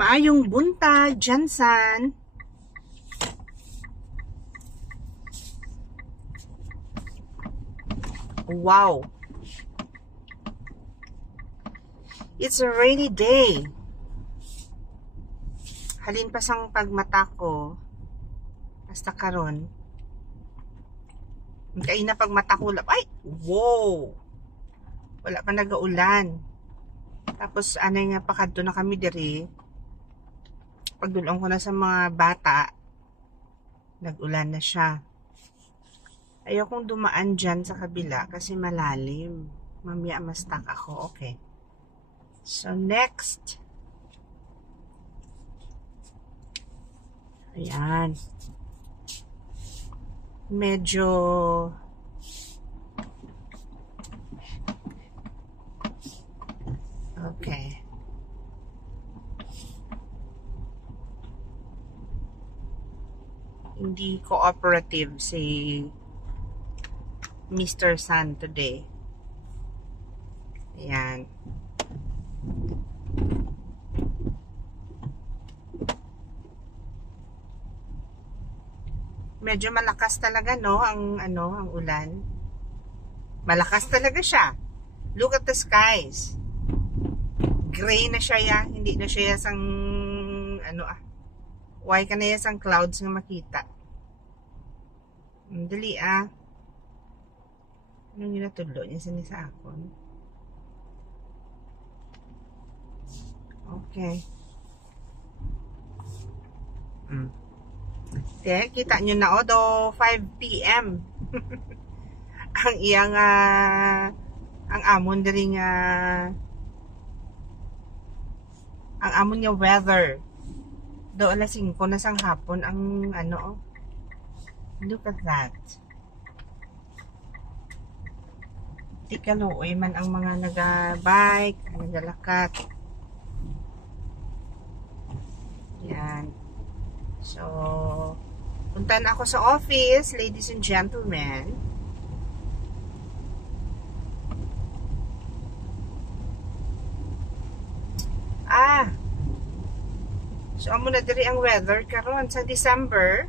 Maayong buntag, Jansan. Wow. It's a rainy day. Halin pa sang pagmata ko. Hasta karon. Kaya na pagmata ko. Ay! Wow! Wala pa nag-aulan. Tapos, anay nga pakadto na kami diri. Pagdulong ko na sa mga bata, nag-ulan na siya. Ayokong dumaan dyan sa kabila kasi malalim. Mamaya ma-stuck ako. Okay. So, next. Ayan. Medyo okay. Hindi cooperative si Mr. Sun today. Ayan. Medyo malakas talaga, no, ang ulan. Malakas talaga siya. Look at the skies. Gray na siya ya, hindi na siya sang why ka na yan sang clouds nga makita. Dali anong ginatudlo niya sa akon? Okay. Kita nyo na do 5 PM. Ang iyang ang amon diri nga ang amon nga weather. Do alas 5 na sang hapon ang look at that. Tikaluoy man ang mga naga-bike, nagalakat. Yan. So, punta na ako sa office, ladies and gentlemen. So, amo na diri ang weather karon sa December.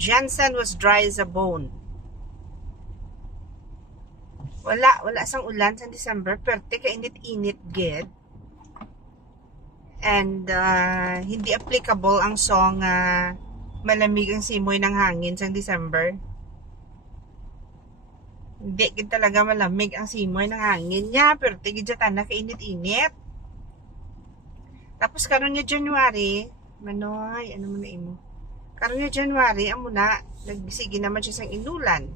Jansen was dry as a bone. Wala sang ulan sa December, perte ka init-init gid. And hindi applicable ang song malamig ang simoy ng hangin sa December. Hindi gid talaga malamig ang simoy ng hangin niya, pero tigid dyan na kainit-init. Tapos karon niya January, manoy, ano mo na imo? Karon niya January, amo na, nagsige naman siya sang inulan.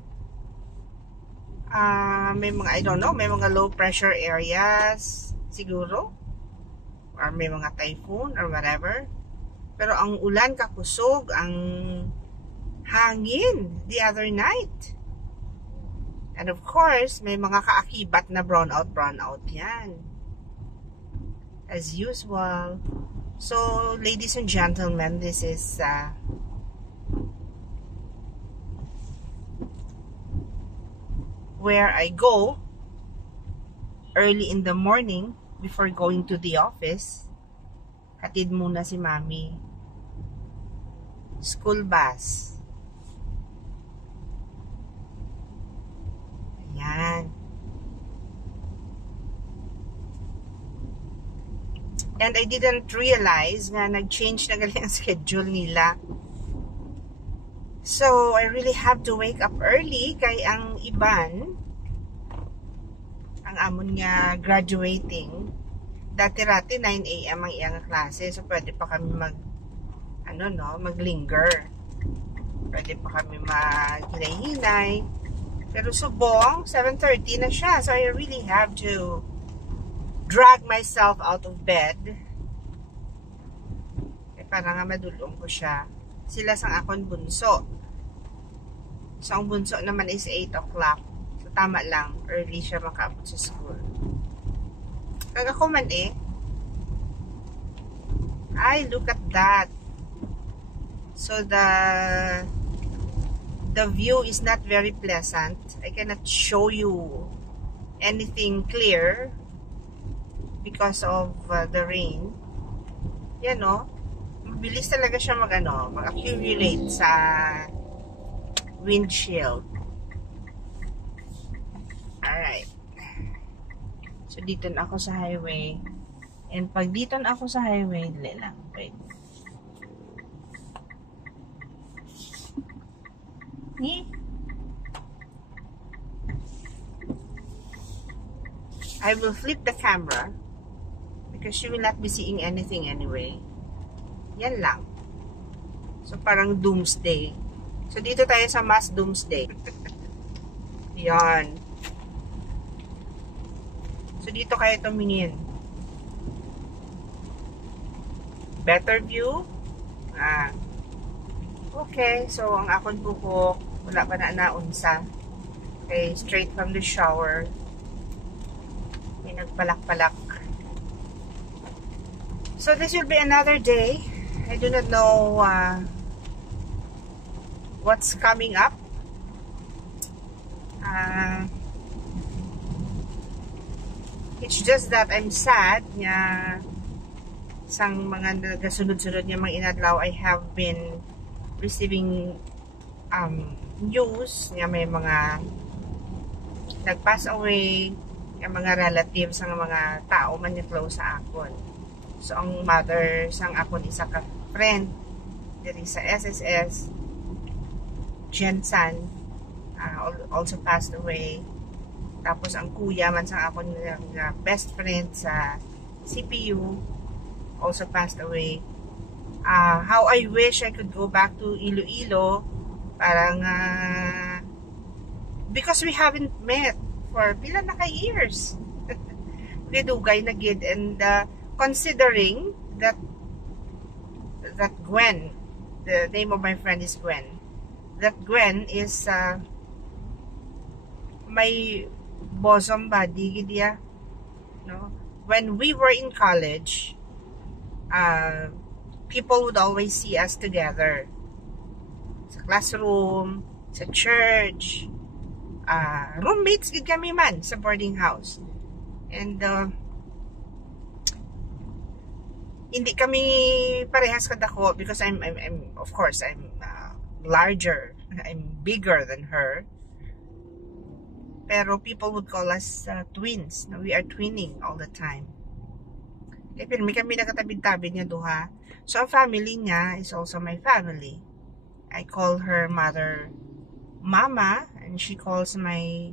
May mga, I don't know, may mga low pressure areas, siguro. Or may mga typhoon or whatever. Pero ang ulan kakusog, ang hangin the other night. And of course, may mga kaakibat na brownout yan. As usual. So, ladies and gentlemen, this is where I go early in the morning before going to the office. Hatid muna si Mami. School bus. Ayan. And I didn't realize na nag-change na galing ang schedule nila. So, I really have to wake up early kay ang iban, ang amon nga graduating, dati-rati 9 AM ang iyang klase. So, pwede pa kami maglinger. Pwede pa kami maghinay-hinay. Pero subong, 7:30 na siya. So, I really have to drag myself out of bed. Para nga madulong ko siya. Sila sang akon bunso. So, ang bunso naman is 8 o'clock. So, tama lang. Early siya makaabot sa school. Kag ako man ay, look at that. So, the view is not very pleasant. I cannot show you anything clear because of the rain. Yan, no? Mabilis talaga siya mag-accumulate sa windshield. Alright. So, dito na ako sa highway. And pag dito na ako sa highway, dali lang. Wait. I will flip the camera because you will not be seeing anything anyway. Yan lang. So, parang doomsday. So, dito tayo sa mass doomsday. Yan. So, dito kayo tumingin. Better view. Okay. So, ang akong buhok, wala pa na naunsa. Okay. Straight from the shower. May nagpalak-palak. So, this will be another day. I do not know what's coming up. It's just that I'm sad nga sang mga nagasunod-sunod niya mga inadlaw. I have been receiving news nga may mga nag-pass away, nga mga relatives ang mga tao man niya close sa akon. So, ang mother sang akon isa ka friend diri sa SSS, Jensan, also passed away. Tapos ang kuya man sang akon best friend sa CPU also passed away. How I wish I could go back to Iloilo, parang because we haven't met for pila na ka years. Vidugay na gid, and considering that Gwen, the name of my friend is Gwen, that Gwen is my bosom buddy gid ya, no? When we were in college, people would always see us together sa classroom, sa church, roommates gid kami man sa boarding house. And hindi kami parehas kadako because I'm of course I'm larger, I'm bigger than her. Pero people would call us twins. No, we are twinning all the time. Pero may kami nakatabid-tabid niya duha. So ang family niya is also my family. I call her mother Mama, and she calls my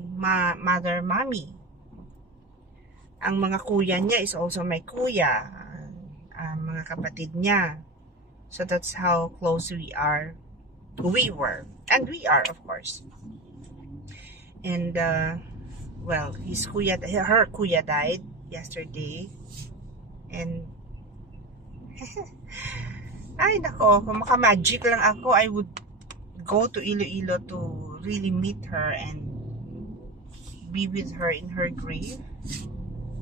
mother Mommy. Ang mga kuya niya is also my kuya. Mga kapatid niya. So that's how close we are. We were. And we are, of course. And, well, her kuya died yesterday. And, ay nako, kung maka-magic lang ako, I would go to Iloilo to really meet her and be with her in her grave.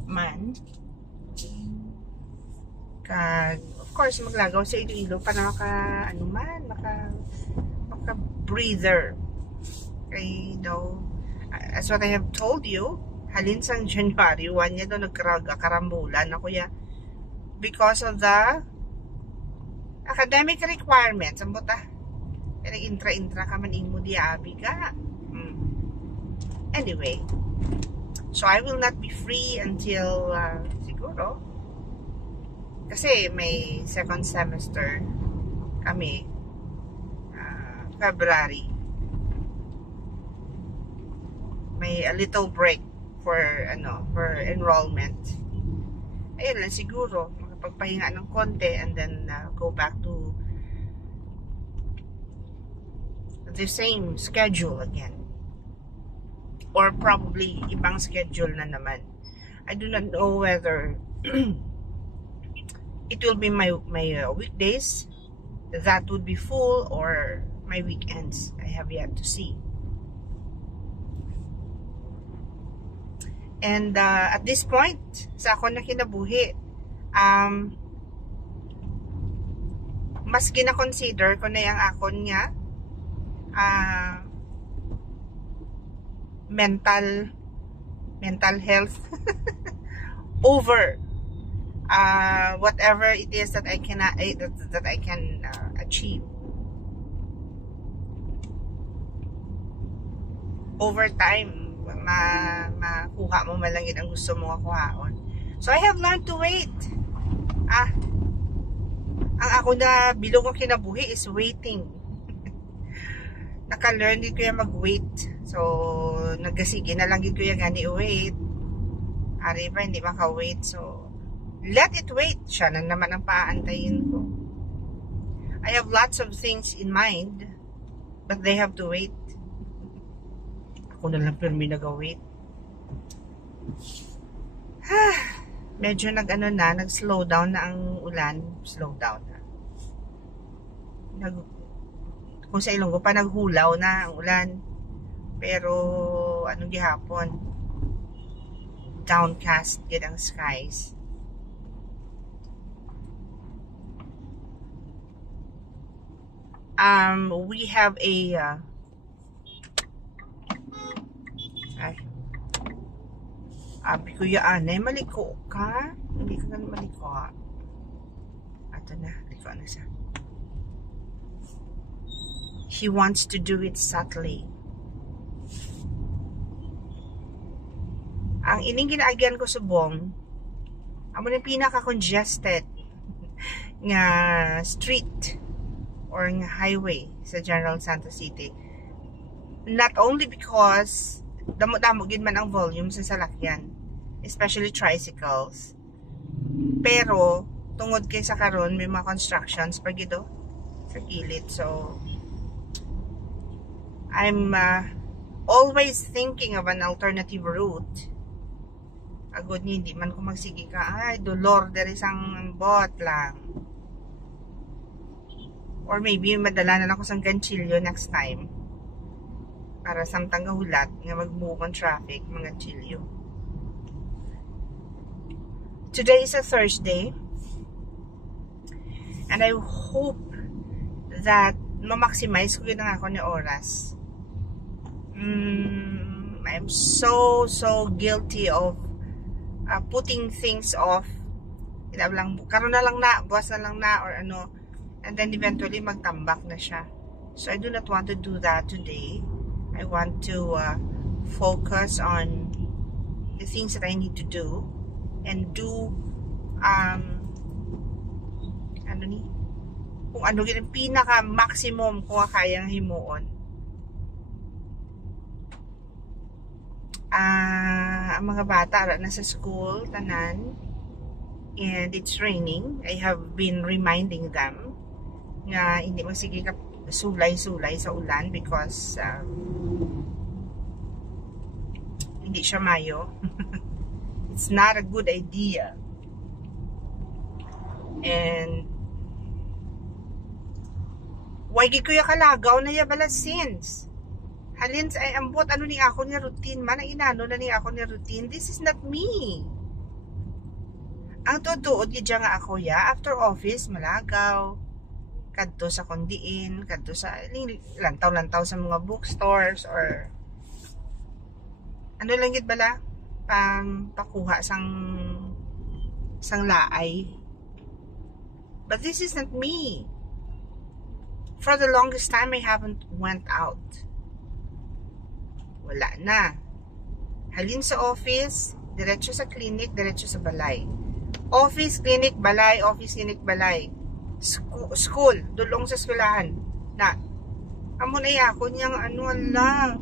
Man. Of course, maglagaw sa Iloilo para maka-breather. Okay, no? As what I have told you, halin sang January 1 niya doon nagkarambulan ako ya because of the academic requirements. Ang buta, intra ka man imo di abi ka. Anyway, so I will not be free until siguro kasi may second semester kami February. May a little break for enrollment. Ayun lang siguro, makapagpahinga ng konti and then go back to the same schedule again. Or probably ibang schedule na naman. I do not know whether it will be my weekdays that would be full or my weekends. I have yet to see. And at this point, sa ako na kinabuhi, mas kina-consider ko na yung akon nga mental health over whatever it is that I can achieve. Over time, makuha mo malangit ang gusto mo kuhaon. So I have learned to wait. Ang ako na bilog ang kinabuhi is waiting. Naka-learn din ko yung mag-wait. So, nagasige na lang din ko yung gani wait. Ari ba, hindi maka-wait. So, let it wait. Siya na naman ang paaantayin ko. I have lots of things in mind, but they have to wait. Ako na lang pero may nag-wait. Medyo nag-slow down na ang ulan. Slow down na. Kung sa Ilonggo pa naghulaw na ang ulan. Pero anong gihapon? Downcast gid ang skies. We have a abi ko anay, maliko ka? Hindi ka ganun maliko. Ato na, liko na siya. He wants to do it subtly. Ang ining ginaagyan ko subong, amo na pinaka-congested nga street or nga highway sa General Santos City. Not only because damo-damo gid man ang volume sa salakyan, especially tricycles, pero tungod kay sa karon may mga constructions pa gido sa gilid. So I'm always thinking of an alternative route. Agod ni hindi man ko magsige ka, ay dolor there isang bot lang, or maybe madala na ako sang Ganchillo next time para samtang gahulat nga mag-move on traffic mga Ganchillo. Today is a Thursday, and I hope that ma-maximize ko yun ang ako ni oras. I'm so guilty of putting things off. Karon na lang na, buwas na lang na, or ano, and then eventually magtambak na siya. So I do not want to do that today. I want to focus on the things that I need to do and do kung ano yung pinaka maximum ko kayang himuon. Ang mga bata nasa school tanan, and it's raining. I have been reminding them nga hindi magsige ka sulay-sulay sa ulan because hindi siya mayo. It's not a good idea. And why gid ko ya kalagaw na ya balasins. Halin ay ambot ano ni ako ni routine man ang inano na ni ako ni routine. This is not me. Ang tutuod gid nga ako ya after office malagaw. Kadto sa kondiin, kadto sa lantaw-lantaw sa mga bookstores or ano lang gid bala pakuha sang laay. But this is not me. For the longest time, I haven't went out. Wala na. Halin sa office, diretso sa clinic, diretso sa balay. Office, clinic, balay, office, clinic, balay. School, dulong sa eskwelahan. Na, amo na ako niyang ano lang.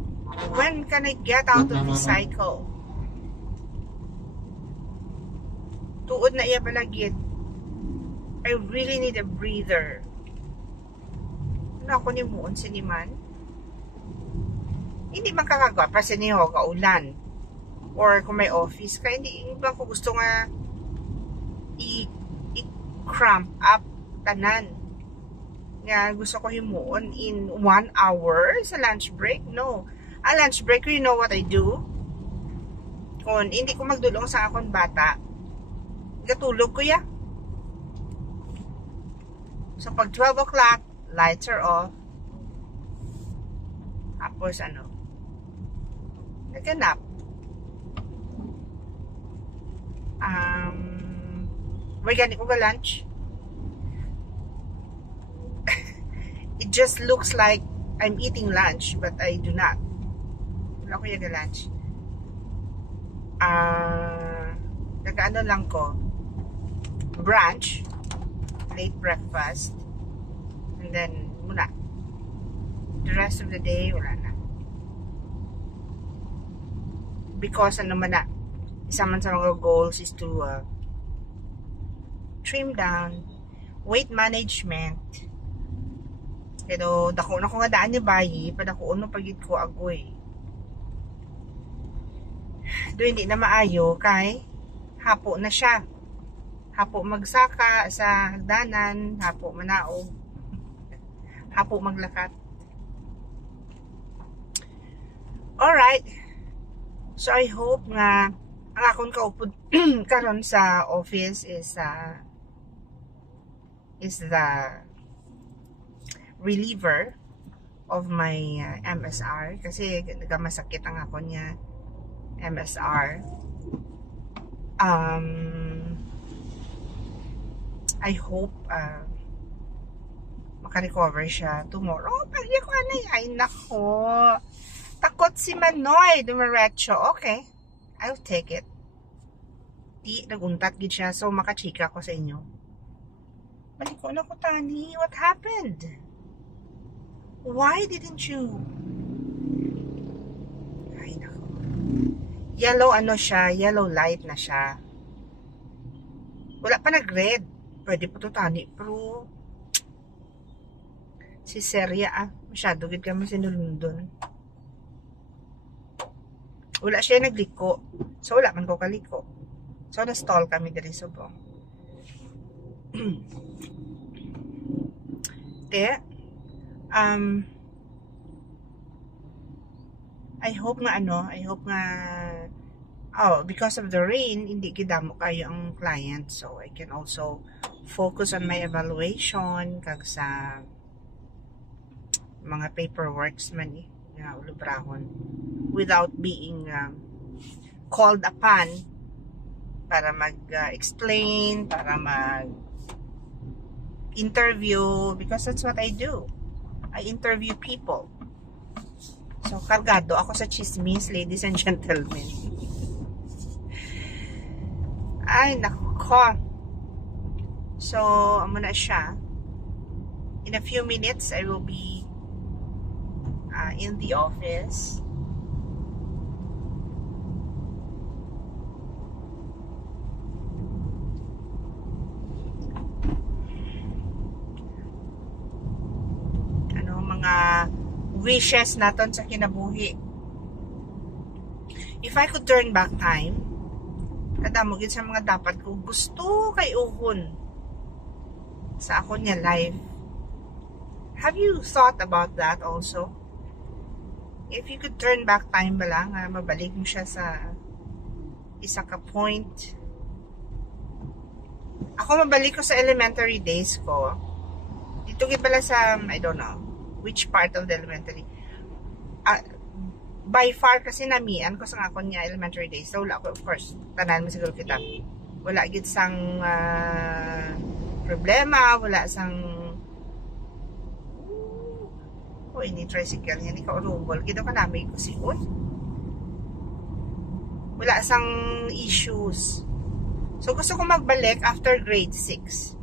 When can I get out of this cycle? Tuod na iya palagid. I really need a breather. Ako ni muon siniman hindi makakagawa pa sa niyo kaulan or kung may office ka hindi ba ko gusto nga i-cramp up tanan nga gusto ko himuon in 1 hour sa lunch break. No, a lunch break, you know what I do? Kung hindi ko magdulong sa akong bata, gatulog ko ya. So pag 12 o'clock lights are off. Tapos naganap. May gani ko ga lunch. It just looks like I'm eating lunch, but I do not. Wala ko yung lunch. Nag-ano lang ko. Brunch. Late breakfast. And then, muna. The rest of the day, wala na. Because, ano man na, isa man sa mga goals is to trim down, weight management. Pero, dako na ko nga daan ni bayi, padako ano pagid ko agoy. Do hindi na maayo, kay hapo na siya. Hapo magsaka sa hagdanan, hapo manaog, hapo maglakat. Alright. So, I hope nga ang akong kaupod karon sa office is the reliever of my MSR kasi nagamasakit ang ako niya MSR. I hope makarecover siya tomorrow. Pagdi ko anay, ay nako. Takot si Manoy dumiretso. Okay, I'll take it. Di naguntat gid siya, so makachika ko sa inyo. Balik ko na ko, Tani. What happened? Why didn't you? Ay nako. Yellow ano siya, yellow light na siya. Wala pa nag-red. Pwede po to, Tani, pero si Seria masyado gid kami sinulundon. Wala siya nagliko. So, wala man ko kaliko. So, na-stall kami diri subong. Kaya, I hope nga, because of the rain, hindi gidamo kayo ang client. So, I can also focus on my evaluation, kag sa mga paperworks man ulubrahon without being called upon para mag-explain, para mag-interview, because that's what I do. I interview people. So, kargado ako sa chismis, ladies and gentlemen. Ay, nako. So, amo na siya. In a few minutes, I will be in the office. Mga wishes naton sa kinabuhi. If I could turn back time, kadamo gid sa mga dapat ko gusto kay uhon sa akon niya life. Have you thought about that also? If you could turn back time ba lang, mabalik mo siya sa isa ka point. Ako mabalik ko sa elementary days ko. Dito gid pala sa, I don't know which part of the elementary. By far kasi namian ko sa akon niya elementary days. So, wala ko, of course, tanan mo siguro kita. Wala gid sang problema, wala sang ini tricycle yan, ikaw rumble. Gito ka namin ko siyon. Wala sang issues. So, gusto ko magbalik after grade 6.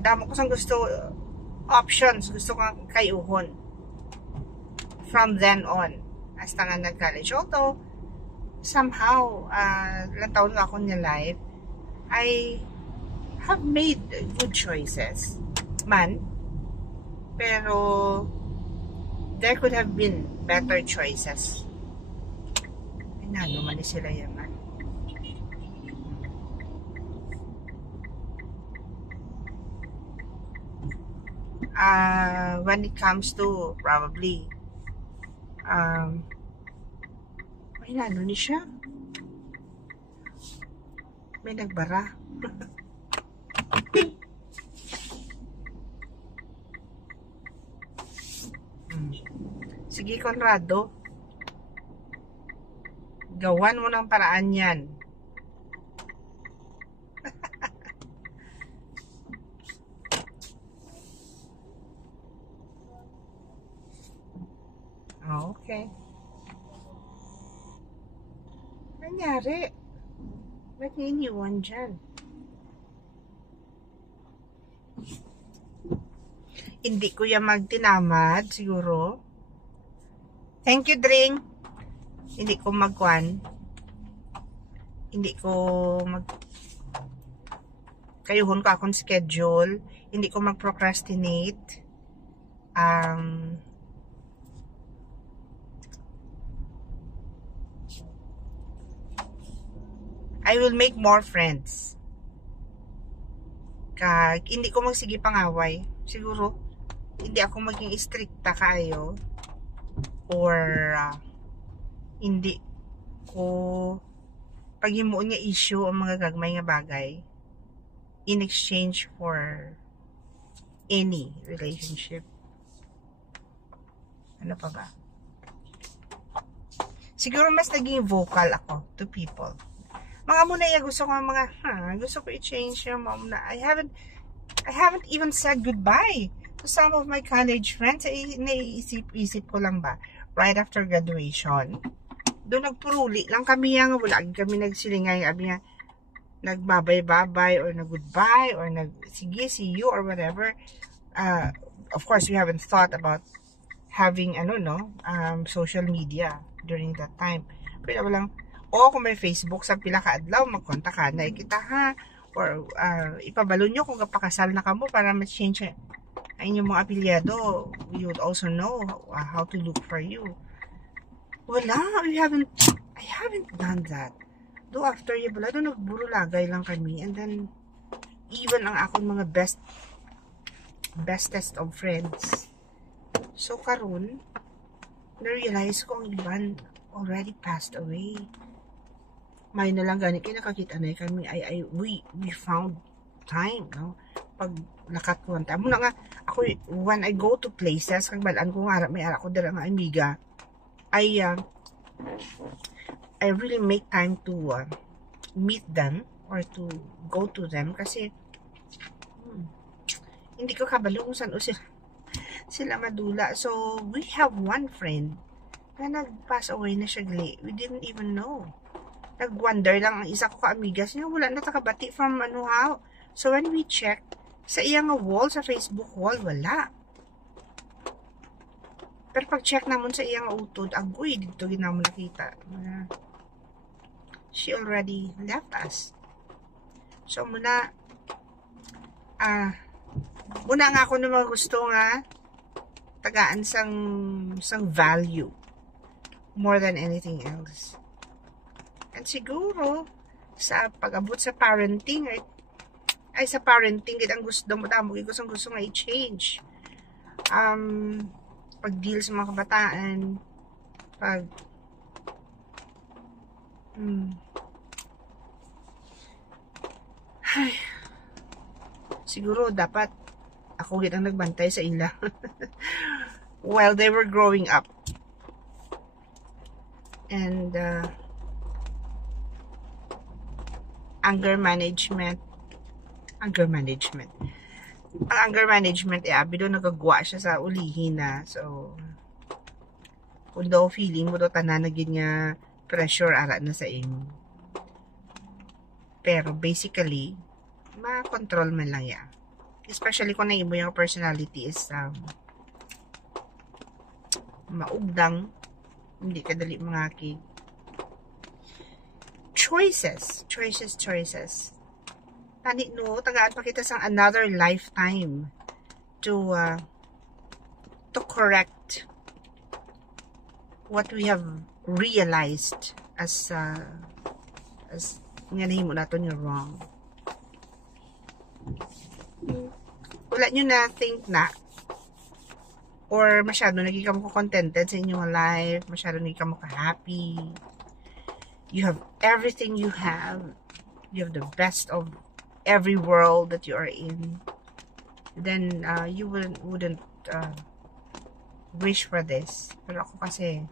Damo ko sang gusto options, gusto ko kayuhon from then on hasta nga nag-college. Although somehow ilang taon na ako niya life, I have made good choices man, pero there could have been better choices. Inano man sila yaman. When it comes to probably may nano ni siya, may nagbara. Sige, Conrado, Gawan mo ng paraan yan. Okay. Nangyari? Ba't niya iniwan dyan? Hindi ko yan magtinamad, siguro. Thank you, drink. Hindi ko magkwan. Hindi ko kayuhon ko akong schedule. Hindi ko mag-procrastinate. I will make more friends. Hindi ko magsige pangaway. Siguro, hindi ako maging stricta kayo. Or, hindi ko paghimuon nga issue ang mga gagmay nga bagay in exchange for any relationship. Ano pa ba? Siguro mas naging vocal ako to people. Mga muna yung gusto ko gusto ko i-change yung mom na I haven't even said goodbye to some of my college friends. Naiisip ko lang ba right after graduation. Doon nagpuruli lang kami nga wala kami nagsilingay kami nga nagbabay-babay or nag-goodbye or sige, see you or whatever. Of course, we haven't thought about having social media during that time. Pero lang kung may Facebook sa pila ka adlaw magkontak ka na kita ha or ipabalo nyo kung kapakasal na kamo para ma-change ang inyong mga apelyado. You would also know how to look for you. Wala, I haven't done that. Though after yabala, doon nagburulagay lang kami and then even ang akong mga bestest of friends. So karon na-realize ko ang iban already passed away. May na lang ganit kaya nakakita na kami we found time, no? Pag nakatwanta mo na nga ako when I go to places kag balaan ko nga may ara ko dira nga amiga I really make time to meet them or to go to them kasi hindi ko kabalo kung saan sila madula. So we have one friend na nag-pass away na siya gali. We didn't even know. Nag-wonder lang ang isa ko ka-amigas niya, wala na takabati from how. So when we check sa iyang wall, sa Facebook wall, wala. Pero pag check naman sa iyang utod, agoy, dito ginamon nakita. She already left us. So muna nga ako na mga gusto nga tagaan sang value more than anything else. And siguro, sa pag-abot sa parenting, ay sa parenting, ang gusto mo, gusto nga i-change. Pag-deal sa mga kabataan, siguro, dapat, ako ang nagbantay sa ila. While they were growing up. And, anger management. Ang anger management, abi doon nagagwa siya sa ulihin na. So, kung daw feeling mo daw tanan na niya pressure ara na sa inyo. Pero basically, ma-control man lang yan. Especially kung naimo yung personality is maugdang, hindi kadali mangakig. Choices. Tani no, tagaan pa kita sang another lifetime to correct what we have realized as nga nahimo naton yung wrong. Wala nyo na think na or masyado naging kamo contented sa inyong life, masyado naging kamo ka-happy. You have everything you have the best of every world that you are in, then you wouldn't wish for this. Pero ako kasi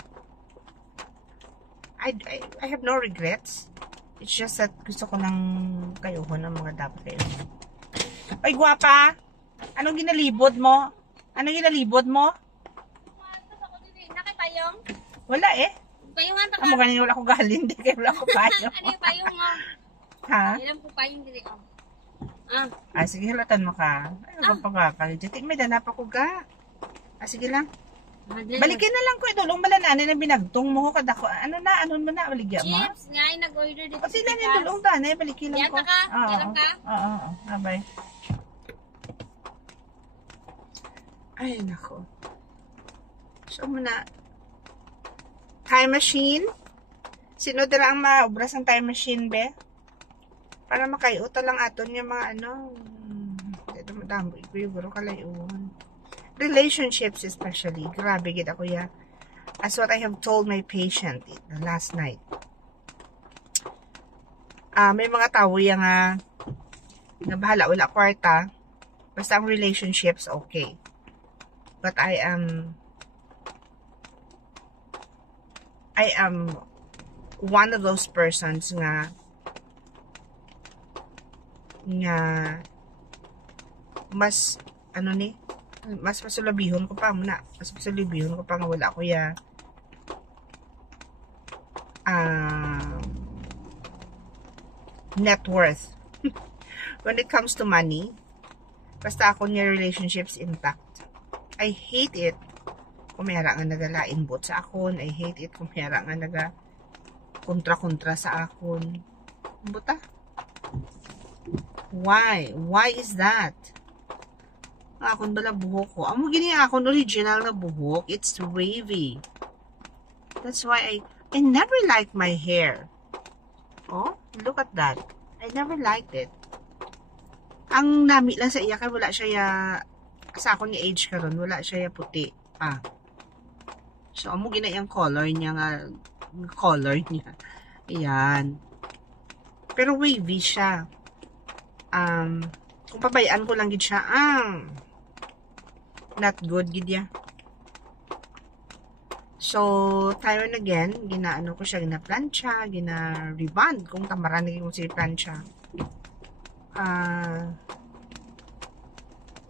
I have no regrets. It's just that gusto ko nang kayuhan ng mga dapat kayo. Ay, gwapa! Anong ginalibod mo? Anong ginalibod mo? Nakipayong? Wala eh. Payungan ta ka. Amo ganin wala ko galin, di kay wala ko payong. Ano yung payong mo? Ha? Ilan po payong dili oh. Sige, halatan mo ka. Ano ba pagpapalit? May danap ako ga. Sige lang. Balikin na lang ko idulong malanani na binagtong mo kada ko. Ano mo na uligya mo? Chips, nga ay nag-order dito. Kasi lang idulong ta na balikin lang ko. Yata ka? Yalam ka? Oo. Abay. Ay, nako. So, muna. Time machine. Sino dira ang maubras ng time machine, be? Para makayuta lang aton yung mga ano. Ito madambo. Iguro kalayuan. Relationships especially. Grabe, gid ako ya. As what I have told my patient last night. May mga tao yung na bahala, wala kwarta. Basta ang relationships, okay. But I am one of those persons nga mas mas masulabihon ko pa muna. Mas masulabihon ko pa nga wala ko ya net worth. When it comes to money, basta ako niya relationships intact. I hate it kung mayara nga nagalain bot sa akon. I hate it kung mayara nga naga kontra-kontra sa akon. Buta? Why? Why is that? Akon bala buhok ko. Amo gini akon original na buhok. It's wavy. That's why I never liked my hair. Oh, look at that. I never liked it. Ang nami lang sa iya kay wala siya ya sa akon ni age karon wala siya ya puti pa. So amo gina yang color niya nga Ayan. Pero wavy siya. Kung pabayaan ko lang gid siya, not good gid ya. So, time and again, ginaano ko siya, gina-plancha, gina-rebond, kung tamaran ko si plancha.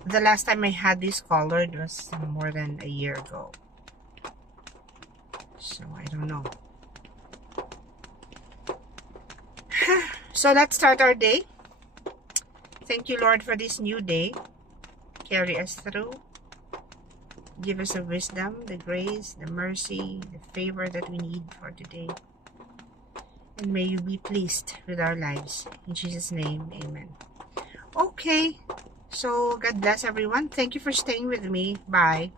The last time I had this colored was more than a year ago. So, I don't know. So, let's start our day. Thank you, Lord, for this new day. Carry us through. Give us the wisdom, the grace, the mercy, the favor that we need for today. And may you be pleased with our lives. In Jesus' name, amen. Okay. So, God bless everyone. Thank you for staying with me. Bye.